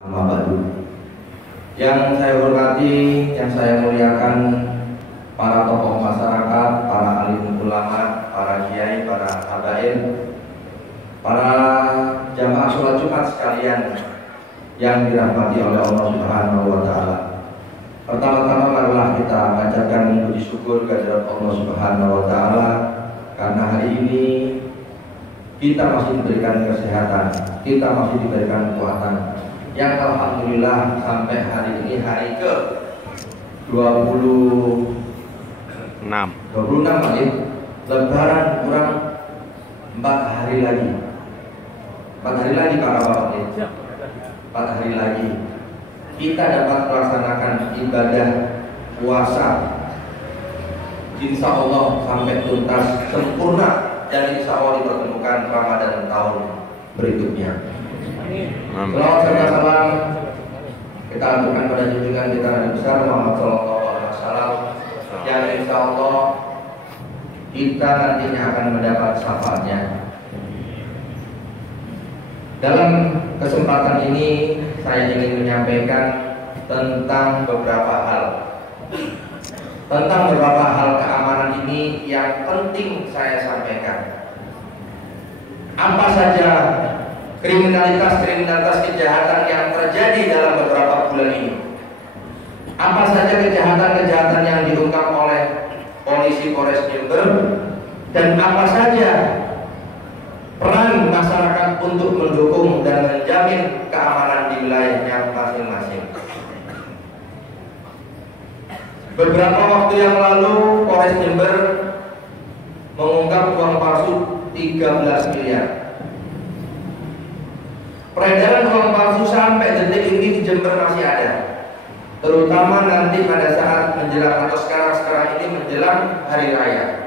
Amma ba'du. Yang saya hormati, yang saya muliakan para tokoh masyarakat, para alim ulama, para kiai, para habaib, para jamaah sholat Jumat sekalian yang dirahmati oleh Allah Subhanahu wa taala. Pertama-tama marilah kita panjatkan puji syukur kehadirat Allah Subhanahu wa taala karena hari ini kita masih diberikan kesehatan, kita masih diberikan kekuatan. Yang alhamdulillah sampai hari ini hari ke 26 lagi, lebaran kurang 4 hari lagi. 4 hari lagi para bapak ini. 4 hari lagi kita dapat melaksanakan ibadah puasa insya Allah sampai tuntas sempurna dan insya Allah dipertemukan Ramadan tahun berikutnya. Selawat serta salam kita aturkan pada junjungan kita Nabi besar Muhammad Sallallahu Alaihi Wasallam yang insya Allah kita nantinya akan mendapat syafaatnya. Dalam kesempatan ini saya ingin menyampaikan tentang beberapa hal keamanan ini yang penting saya sampaikan. Apa saja kriminalitas kejahatan yang terjadi dalam beberapa bulan ini? Apa saja kejahatan yang diungkap oleh polisi Polres Jember, dan apa saja peran masyarakat untuk mendukung dan menjamin keamanan di wilayahnya masing-masing. Beberapa waktu yang lalu Polres Jember mengungkap uang palsu 13 miliar. Peredaran uang palsu sampai detik ini di Jember masih ada, terutama nanti pada saat menjelang atau sekarang ini menjelang hari raya.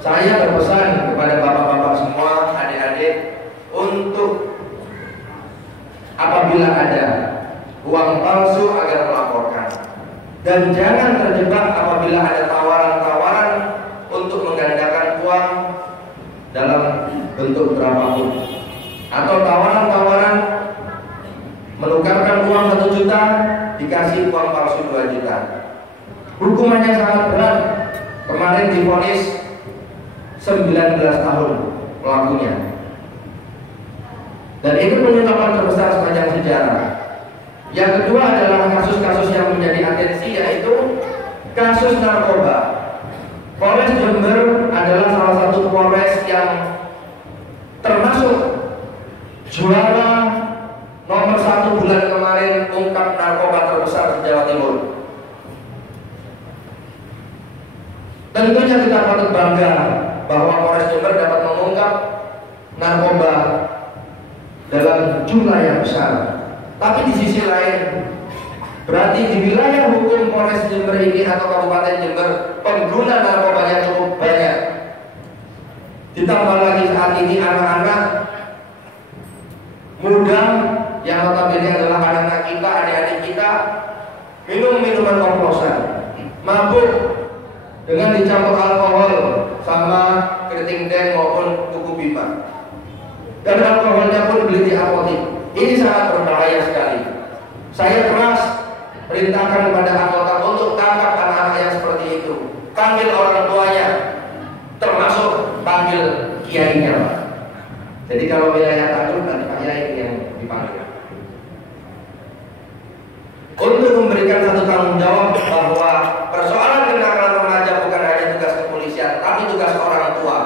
Saya berpesan kepada bapak-bapak semua, adik-adik, untuk apabila ada uang palsu agar melaporkan, dan jangan terjebak apabila ada tawaran-tawaran untuk menggandakan uang dalam bentuk berapapun, atau tawaran-tawaran menukarkan uang 1 juta dikasih uang palsu 2 juta. Hukumannya sangat berat. Kemarin divonis 19 tahun pelakunya. Dan itu penyuapan terbesar sepanjang sejarah. Yang kedua adalah kasus-kasus yang menjadi atensi, yaitu kasus narkoba. Polres Jember adalah salah satu polres yang termasuk juara nomor 1 bulan kemarin ungkap narkoba terbesar di Jawa Timur. Tentunya kita patut bangga bahwa Polres Jember dapat mengungkap narkoba dalam jumlah yang besar. Tapi di sisi lain, berarti di wilayah hukum Polres Jember ini atau Kabupaten Jember, pengguna narkobanya cukup banyak. Ditambah lagi saat ini anak-anak muda yang notabene adalah anak-anak kita, adik-adik kita, minum minuman oplosan, mabuk dengan dicampur alkohol sama keriting deng maupun kuku pipa, dan alkoholnya pun beli di apotek. Ini sangat berbahaya sekali. Saya keras perintahkan kepada anggota untuk tangkap anak-anak yang seperti itu, panggil orang tuanya, termasuk panggil kiainya. Jadi kalau wilayah Tanjung nanti Pak Yai yang dipanggil untuk memberikan satu tanggung jawab bahwa persoalan kenakalan remaja bukan hanya tugas kepolisian, tapi tugas orang tua,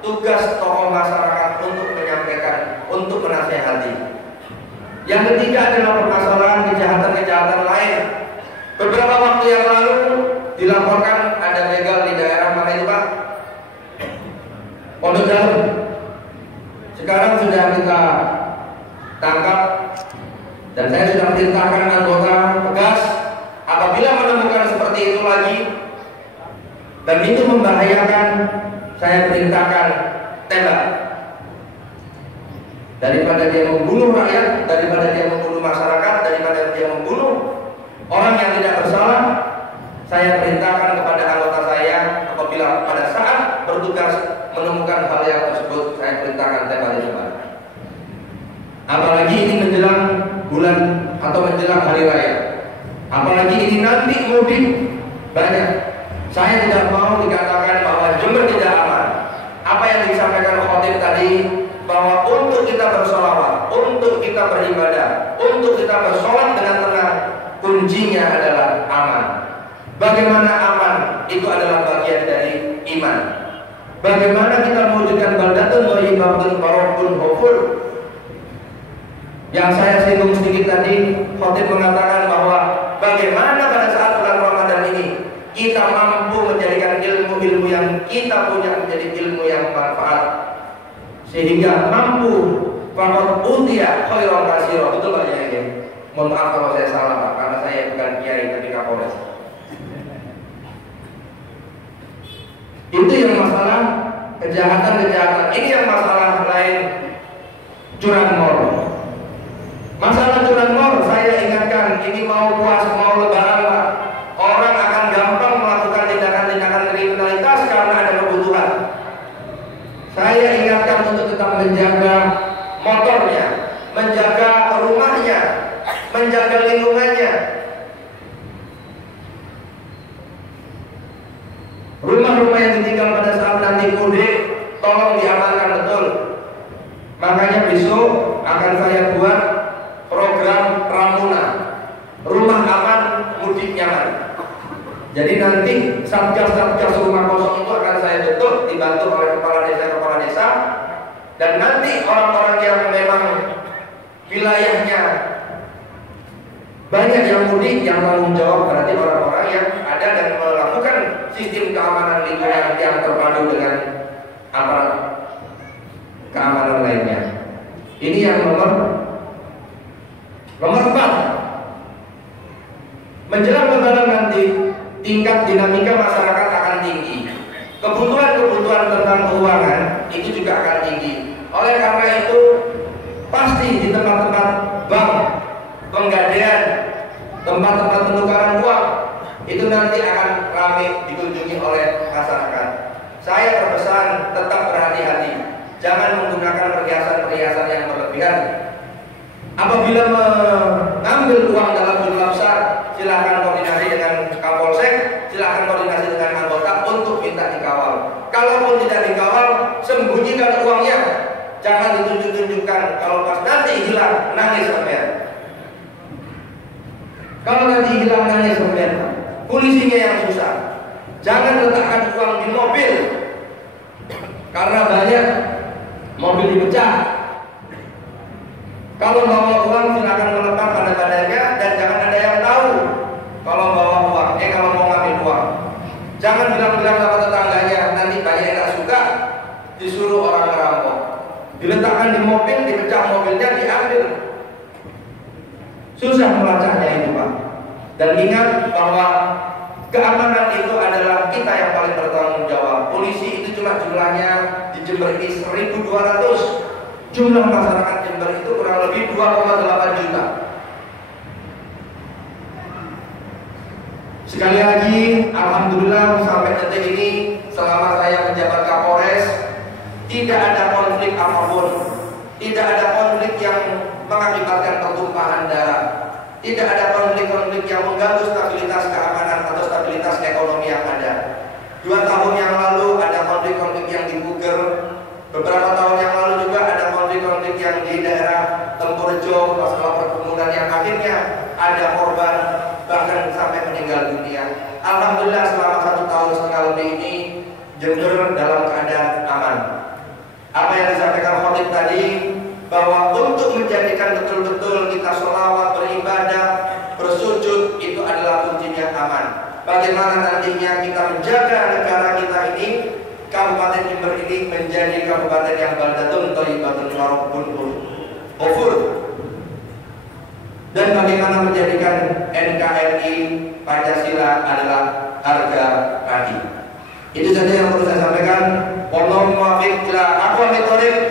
tugas tokoh masyarakat untuk menyampaikan, untuk menasehati. Yang ketiga adalah permasalahan kejahatan lain. Beberapa waktu yang lalu dilaporkan ada begal di daerah mana itu Pak? Pondok Dalam. Sekarang sudah kita tangkap dan saya sudah perintahkan anggota tegas apabila menemukan seperti itu lagi dan itu membahayakan, saya perintahkan tembak. Daripada dia membunuh rakyat, daripada dia membunuh masyarakat, daripada dia membunuh orang yang tidak bersalah, saya perintahkan kepada anggota saya apabila pada saat bertugas menemukan hal yang tersebut, saya perintahkan tembak. Apalagi ini menjelang bulan atau menjelang hari raya. Apalagi ini nanti mudik banyak. Saya tidak mau dikatakan bahwa Jember tidak aman. Apa yang disampaikan khotib tadi, bahwa untuk kita bersolawat, untuk kita beribadah, untuk kita bersolat dengan tenang, kuncinya adalah aman. Bagaimana aman? Itu adalah bagian dari iman. Bagaimana kita mewujudkan baldatun thayyibatun wa rabbun ghafur? Yang saya singgung sedikit tadi, khotib mengatakan bahwa bagaimana pada saat bulan Ramadan ini kita mampu menjadikan ilmu-ilmu yang kita punya menjadi ilmu yang bermanfaat, sehingga mampu faqad utiya khairan katsira. Betul Pak ya? Mohon maaf kalau saya salah Pak, karena saya bukan kiai tapi Kapolres. Itu yang masalah kejahatan-kejahatan. Ini yang masalah lain, curanmor. Masalah curanmor, saya ingatkan, ini mau puas, mau lebaran Pak, orang akan gampang melakukan tindakan-tindakan kriminalitas karena ada kebutuhan. Saya ingatkan untuk tetap menjaga motornya, menjaga rumahnya, menjaga lingkungannya. Rumah-rumah yang ditinggal pada saat nanti mudik, tolong diamankan betul. Makanya besok akan saya buat program Ramuna, rumah aman, mudik nyaman. Jadi nanti satgas-satgas rumah kosong itu akan saya bentuk, dibantu oleh kepala desa, dan nanti orang-orang yang memang wilayahnya banyak yang mudik, yang tanggung jawab berarti orang-orang yang ada dan melakukan sistem keamanan lingkungan yang terpadu dengan aparat keamanan lainnya. Ini yang nomor 4. Menjelang lebaran nanti, tingkat dinamika masyarakat akan tinggi. Kebutuhan-kebutuhan tentang keuangan itu juga akan tinggi. Oleh karena itu, pasti di tempat-tempat bank, penggadaian, tempat-tempat penukaran uang itu nanti akan ramai dikunjungi oleh masyarakat. Saya berpesan tetap berhati-hati, jangan menggunakan perhiasan-perhiasan yang berlebihan. Apabila mengambil uang dalam jumlah besar, silakan koordinasi dengan Kapolsek, silakan koordinasi dengan anggota untuk minta dikawal. Kalaupun tidak dikawal, sembunyikan uangnya, jangan ditunjuk-tunjukkan. Kalau pas nanti hilang, nangis sampean. Kalau nanti hilang, nangis sampean. Polisinya yang susah. Jangan letakkan uang di mobil, karena banyak mobil dipecah. Kalau bawa uang silakan melepas pada badannya dan jangan ada yang tahu kalau bawa uang. Kalau mau ngambil uang, jangan bilang-bilang sama tetangganya. Nanti banyak yang tak suka, disuruh orang ngerampok. Diletakkan di mobil, dipecah mobilnya, diambil. Susah melacaknya itu Pak. Dan ingat bahwa keamanan itu adalah kita yang paling bertanggung jawab. Polisi itu cuma jumlahnya di Jember ini 1.200. Jumlah masyarakat Jember itu kurang lebih 2,8 juta. Sekali lagi, alhamdulillah sampai detik ini selama saya menjabat Kapolres tidak ada konflik apapun, tidak ada konflik yang mengakibatkan pertumpahan darah, tidak ada konflik-konflik yang mengganggu stabilitas keamanan atau stabilitas ekonomi yang ada. 2 tahun yang lalu ada konflik-konflik yang di Puger, beberapa tahun yang lalu juga ada konflik-konflik yang di daerah Tempurjo, masalah perkebunan yang akhirnya ada korban bahkan sampai meninggal dunia. Alhamdulillah selama 1,5 tahun lebih ini Jember dalam keadaan aman. Apa yang disampaikan khotib tadi, bahwa untuk menjadikan betul-betul kita sholawat, beribadah, bersujud itu adalah kuncinya aman. Bagaimana nantinya kita menjaga negara kita ini, Kabupaten Jember ini menjadi kabupaten yang baldatun thayyibatun wa rabbun ghafur. Dan bagaimana menjadikan NKRI Pancasila adalah harga mati. Itu saja yang perlu saya sampaikan. Wallahu muwaffiq ila aqwamit thoriq.